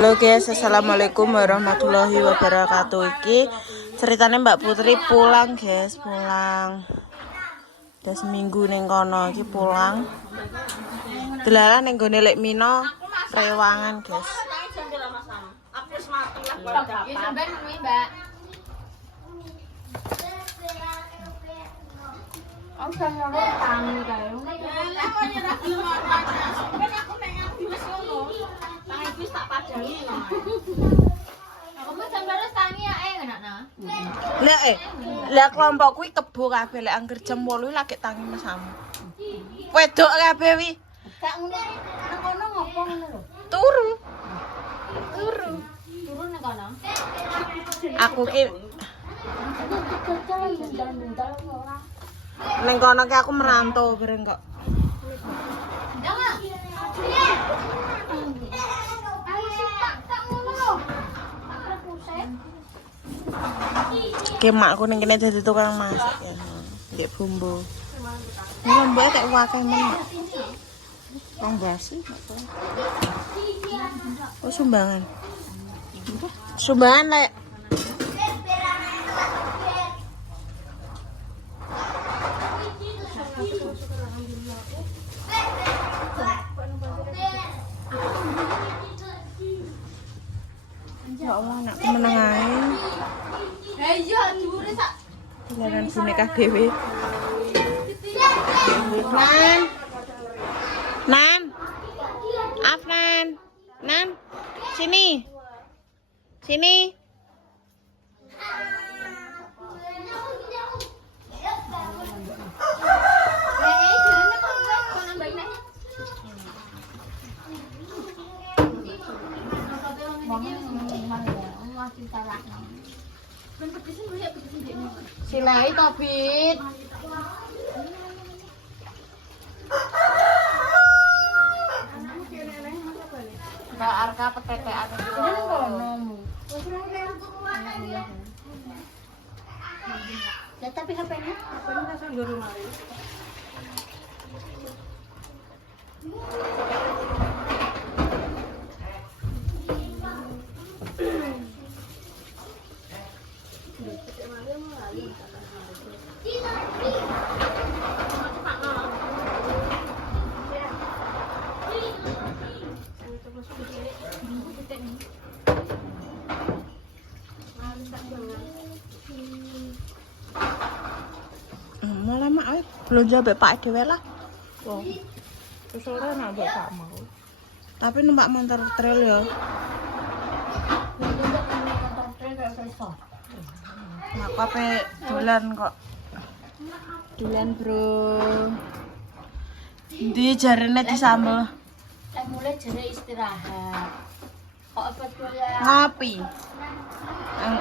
Halo guys, assalamualaikum warahmatullahi wabarakatuh. Iki ceritanya Mbak Putri pulang guys, pulang. Udah seminggu ning kono iki pulang. Delalah ning gone Lek Mino Rewangan guys. Lah kelompok kuwi kebo kabeh lek angger jam 8 lagi tangi mesamu. Wedok kabeh wi. Gak ngono nang kono ngopo ngono lho. Turu Turun nang kono. aku ki ning kono ki aku merantau bareng kok. Jangan. Kemakku ning kene dadi tukang masak ya. Ndek bumbu. Ini lomboke tak wakai men. Wong basi. Oh sumbangan. Sumbangan lek. Ya Allah, anak meneng ae. Iya, dhuwure sak. Jalan boneka dhewe. Nan. Afnan. Nan. Sini. Sini. Silai to, Bit. Mbak Arka petetean iki kono. Ya tapi HP-nya? HP-nya saya nggo rumare. Malah mak belum jawab Pak dhewe lah. Wong. Terus ora nak mbok Pak mau. Tapi numpak motor trail ya. Mak ape dolan kok. Dolan, Bro. Ndi jarene disambel? Saya mulai jare istirahat. Kok apa dolan? Ngopi.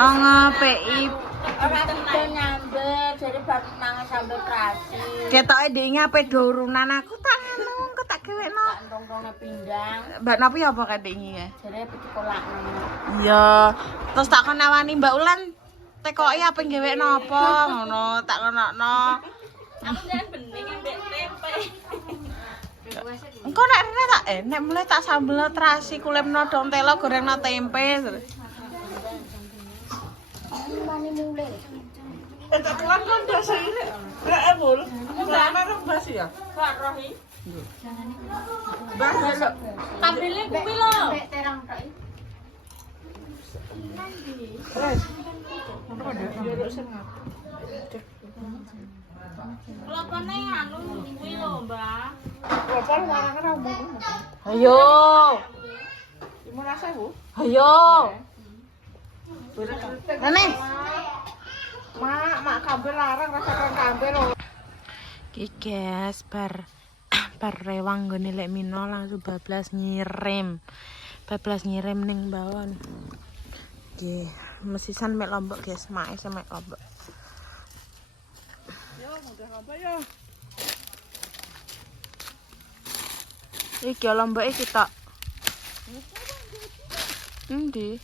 Ngopi. Ora bisa nyamber dari bar mangan sambel terasi. Ketoke ndek ngape dorunan aku tak ngono, kok tak gewekno. Tak ndong-ndongne pindang. Mbak Nopi apa kadingi ya? Jare pikolakno. Iya, terus tak kon nawani Mbak Ulan tekoki apa gewekno apa ngono, tak konokno. Aku jan bening mbek tempe. Engko nek rene tak nek mulai tak sambel terasi kulemno dong telo gorengno tempe. Mani mulai. Tak pulang kan biasa ini. Enggak ebul. Enggak ana basi ya? Kak Rohi. Bah, delok. Kabele kuwi lho. Mbek terang tok. Wes. Apa deh? Delok sing Lopone anu kuwi lho, Mbak. Apa warang rambut. Ayo. 15.000. Ayo. Nene. Mak kabel larang rasakan kabel. Iki guys, bar rewang gone Lek Mino langsung bablas ngirim. Bablas ngirim ning bawon. Nggih, mesisan mek Lombok guys, mak mek Lombok. Yo, mudah apa yo? Iki Lombok iki tok. Endi?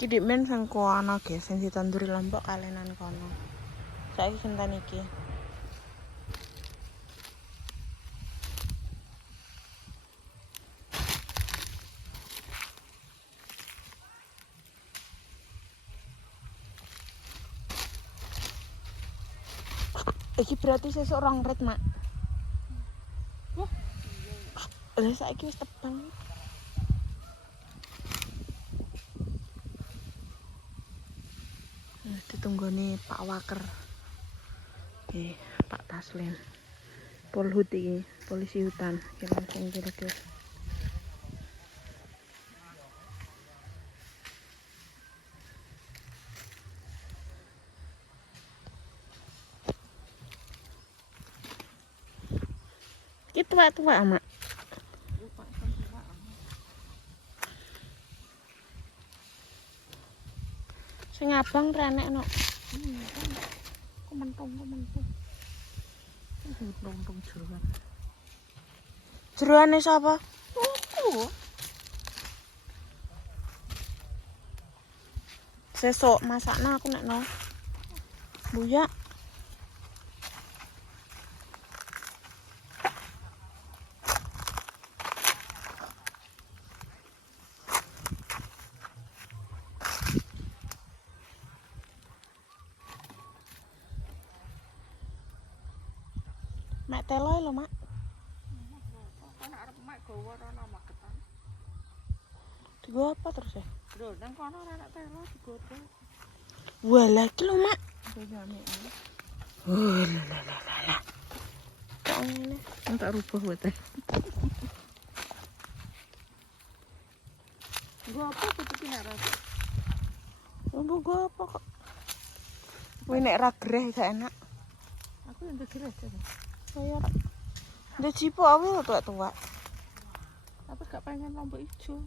Iki dik men sing kono guys, sing ditanduri Lombok kalenan kono. Saiki sinten iki? Iki berarti sesuk rong rit, Mak. Wah, Lah saiki wis tebang. Ditunggoni Pak Waker. Pak Taslim. Polhut iki, polisi hutan. Iki langsung kira-kira. Iki tuwek-tuwek, Mak. Sing abang renek no. Kementung. Mentung jeruan. Jeruane sapa? Oh. Sesuk masakna aku nek no. Buya. Mak telo lho, Mak. kono arep mak gawa rono magetan. Digo apa terus ya? Lho, nang kono ana telo digodo. Walah iki lho, Mak. Banyane iki. Oh, la. Kok ngene? Tak rubah wae. Gua apa kudu naras. Mbok go apa kok? Kuwi nek ra greh gak enak. Aku yang bergerak jadi. Kaya ra. Ndek cipo awe tuwek-tuwek. Aku gak pengen lombok ijo.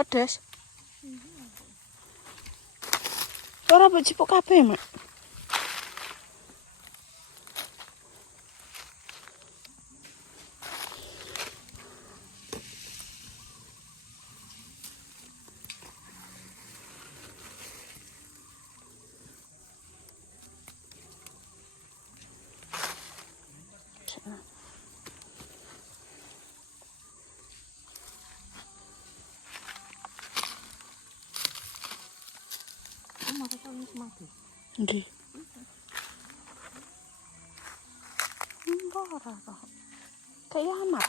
Pedes. Ora mbok cipuk kabeh, Mak. Nggih. Enggak ora. Kayak amat.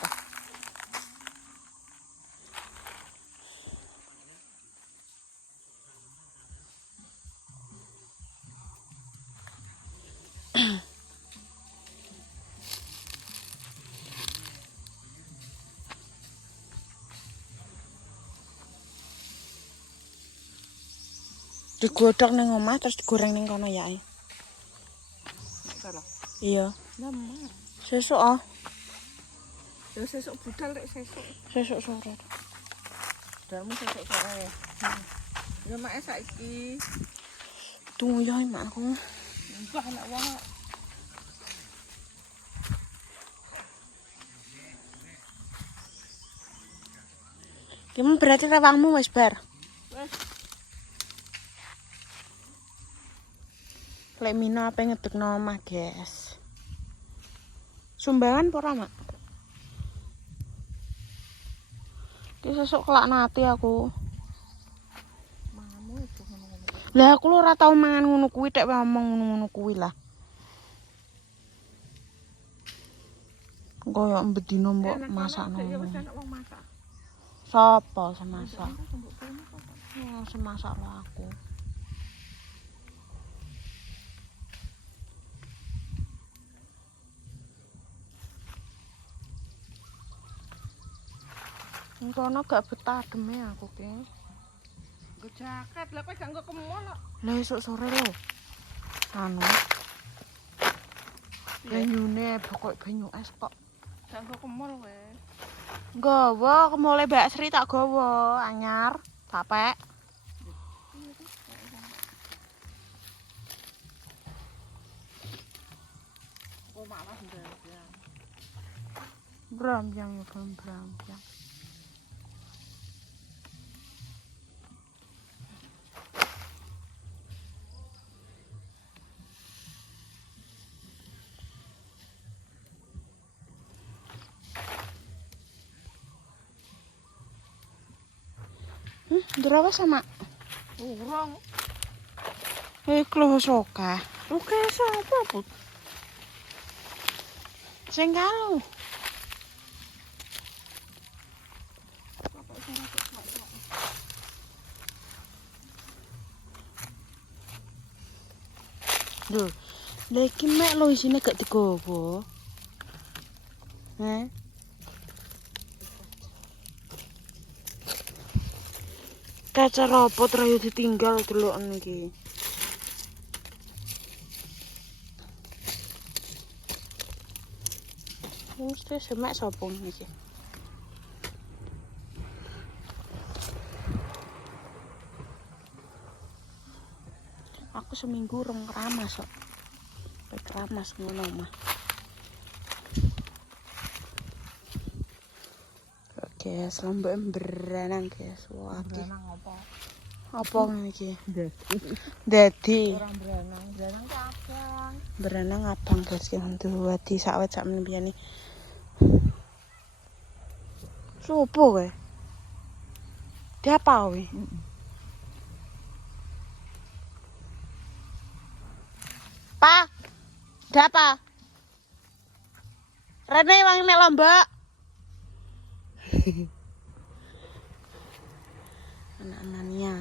Digodhog ning omah terus digoreng ning kono yae. Salah. Iya. Nama. Sesuk ah. Ya sesuk budal rek sesuk. Sesuk sore. Damu sesuk sore. Ya mak saiki. Tunggu ya mak aku. Mbah anak wong. Gimana berarti rewangmu wis bar? Wes. Lek Mino apa ngedekno omah, guys. Sumbangan apa ora, Mak? Ki sesuk kelak nati aku. Manganmu itu ngono-ngono. Lah aku lho ora tau mangan ngono kuwi, tek ngomong ngono-ngono kuwi lah. Koyo mbedino mbok masakno. Ya wis ana wong masak. Sapa semasak? Oh, semasak lo aku. Kono gak betah deme aku ki. Nggo jaket, lah kowe gak nggo kemol kok. Lah esuk sore lho. Anu. Banyune pokok banyu es kok. Gak nggo kemol kowe. Nggawa kemole Mbak Sri tak gawa anyar, capek. Berambyang ya kan berambyang. Berapa sama? Urang. Klo soka. Oke, sapa, Put? Sing kalu. Lho, lha iki mek lho isine gak digowo. Kaca robot rayu ditinggal deloken iki. Mesti semek sapa iki. Aku seminggu rong keramas kok. Keramas ngono mah. Oke, selambek berenang guys. Wah, Berenang apa? apa ngene iki? Dadi. Orang berenang abang. Berenang abang guys ki ndu wadi sawet sak meneh. Sopo kowe? Diapa kowe? Pak. Diapa? Rene wangi mek lombok. Anak-anaknya.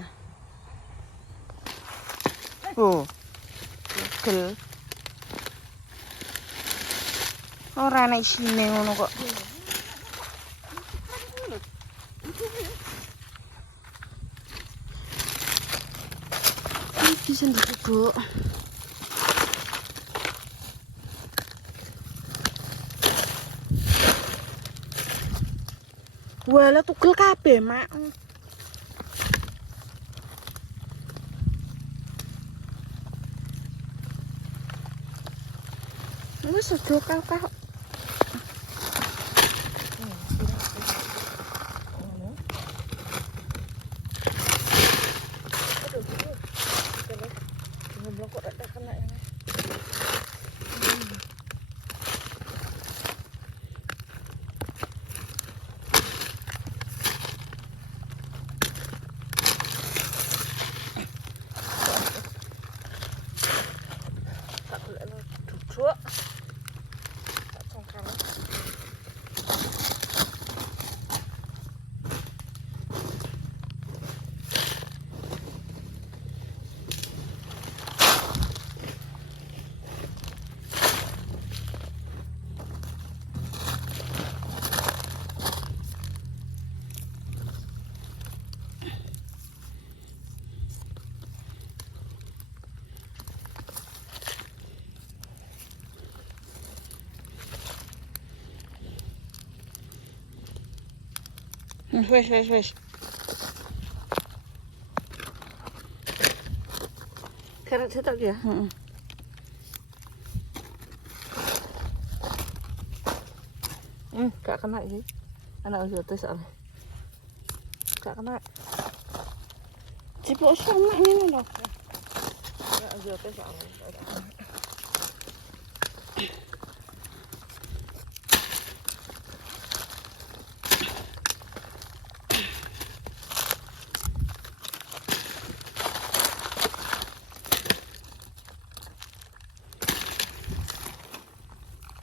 Oh. Gel. Ora ana isine ngono kok. Iki sendiri, Bu. Wala tugel kabeh, Mak. Wis sedo kakak. Wes. Karet setok ya? Heeh. Gak kena sih. Anak udah soalnya. Gak kena. Cipok sama ngene lho. Anak udah soalnya.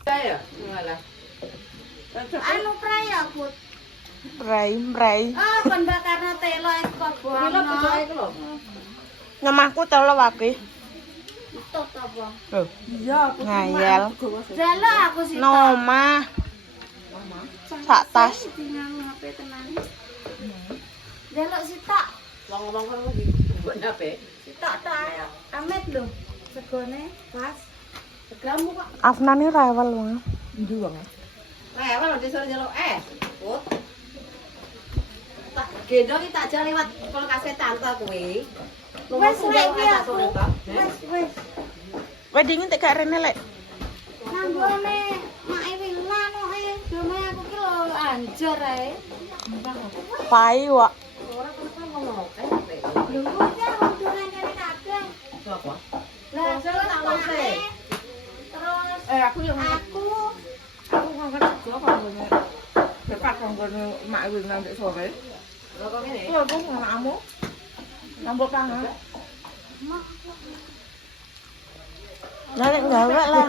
Ya, malah. Anu praya Put. Brai. Oh, kon bakarno telo es kok buang. Bila percaya itu loh. Nyamahku telo wae. Tot apa? Lho, Iya, aku ngayal. Jalo aku sih. Nomah. Sak tas. Tinggal HP tenan. Jalo sih tak. Ngomong kan lagi. Buat apa? Tak tak. Amet lho. Segone pas. Segramu kok. Afnane rewel wong. Nduwang. Rewel udah disuruh jaluk Put. Tak gendong iki tak jalan lewat kulkase tante kowe. Wes iki aku. Wes. Kowe dingin tak gak rene lek. Nang Ngene mak wilan kok dome aku ki lho anjor ae. Pai wak. Ora kenapa ngomong oke. Lho kok ya wong dolan kene kabeh. Sopo? Lah Saya tak mau sih. terus Aku yang aku ngangkat kerja kalau ngene. Dekat konggone mak wis nanti sore. Lha kok ngene? Lho kok anakmu. Nambah pangan. Lah nek gawe lah.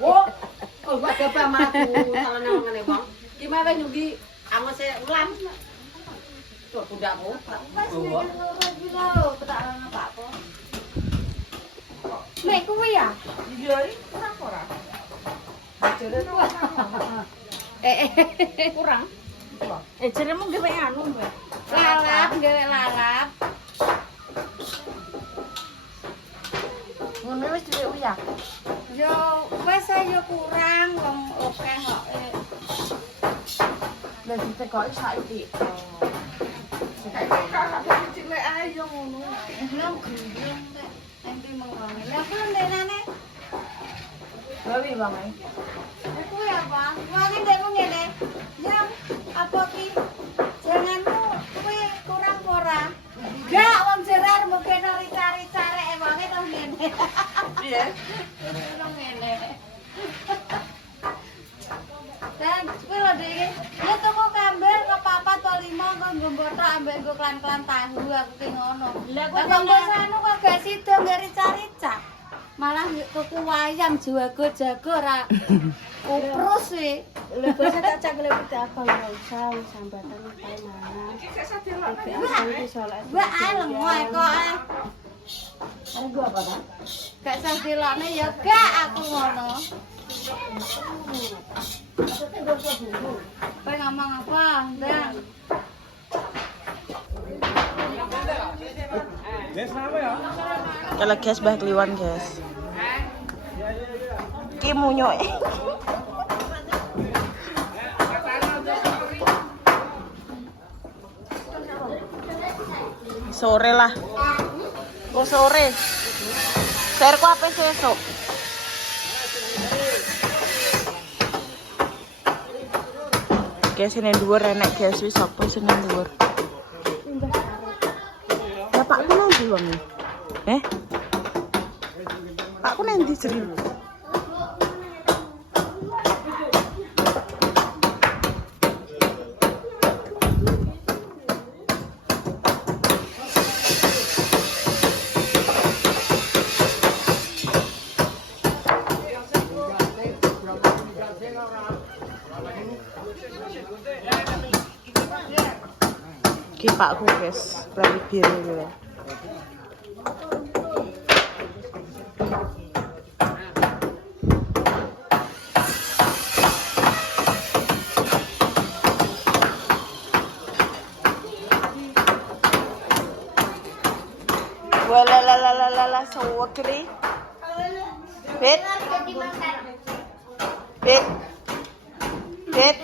Oh, gua coba matu salah nang ngene, Bang. Ki mawe nyugi angose ulan. Tuh budakmu. wis ngurus iki lho, tak ana apa. Nek kuwi ya? Iya, kurang ora? Jere tuh. Kurang. Jeremu gawe anu, Mbak. Lalap, gawe lalap. Ngono wis dhewe uyak. Yo wis yo kurang wong akeh kok. Lah ditekoki saiki. Cilik ae yo ngono. Belum gendong nek nanti mengwangi. Lah belum denane. Gawe Bang. Aku ya, Bang. Wangi ndekmu ngene. Ya, apa ki? Janganmu kowe kurang ora. Gak wong jerar mungkin rica-rica rek wangi to ngene. Piye? Belum ngene. Dan kowe lho Dik. Ya tuku kambel ke 4 atau 5 kok nggo botok ambek nggo klan-klan tahu aku ki ngono. Lah kok anu kok gak sida gak rica-rica. Malah tuku wayang jago-jago ra uprus sih. Lha basa tak cakle putih apa ora usah wis sambatan kae mana. Iki sik sadelok. Iki salat. Gua ae lengo ae kok ae. Are gua apa ta? Gak sah delokne ya gak aku ngono. Kowe ngomong apa, Ndang? Kalau guys bah kliwon guys. Ki munyuk. Sore lah. Kok sore? Share ku apa sesuk? Guys ini dhuwur enek guys wis apa sini dhuwur. Bapakku nang ndi wong? Pakku nang ndi jeri? Ki pakku guys, berani biru gitu. Wala sawakri. Bet. Bet. Bet.